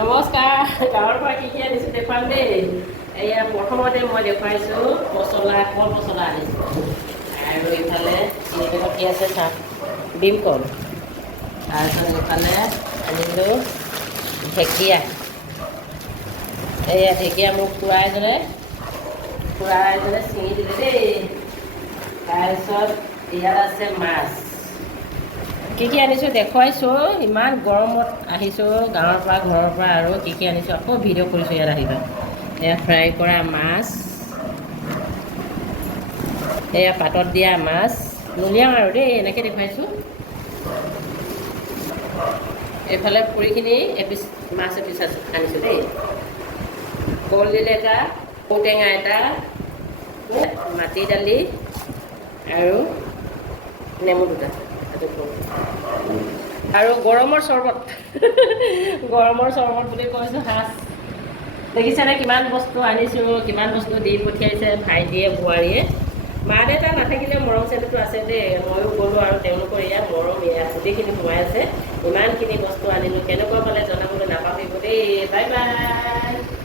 নমস্কাৰ গাঁৱৰ পৰা কি আনিছোঁ দেখুৱাম দেই এয়া প্ৰথমতে মই দেখুৱাইছোঁ মছলা কল মছলা আনিছোঁ আৰু ইফালে কি আছে চাহ ভীমকল তাৰপিছত ইফালে আনিলোঁ ঢেকীয়া এয়া ঢেকীয়া মোক খুৰা এজনে ছিঙি দিলে দেই তাৰপিছত ইয়াত আছে মাছ কি আনিছোঁ দেখুৱাইছোঁ ইমান গৰমত আহিছোঁ গাঁৱৰ পৰা ঘৰৰ পৰা আৰু কি আনিছোঁ আকৌ ভিডিঅ' কৰিছোঁ ইয়াত আহিবা এয়া ফ্ৰাই কৰা মাছ এয়া পাতত দিয়া মাছ নুলিয়াওঁ আৰু দেই এনেকৈ দেখুৱাইছোঁ এইফালে পুৰিখিনি মাছ এপিচ আনিছোঁ দেই কলডিল এটা ঔটেঙা এটা মাটি দালি আৰু নেমু দুটা আৰু গৰমৰ চৰ্বত বুলি কৈছোঁ সাজ দেখিছেনে কিমান বস্তু আনিছোঁ কিমান বস্তু দি পঠিয়াইছে ভাইটিয়ে বোৱাৰীয়ে মা দেউতা নাথাকিলে মৰম চেনেহটো আছে দেই ময়ো গ'লোঁ আৰু তেওঁলোকৰ ইয়াত মৰম গোটেইখিনি সোমাই আছে ইমানখিনি বস্তু আনিলোঁ কেনেকুৱা পালে জনাবলৈ নাপাহৰিব দেই বাই বাই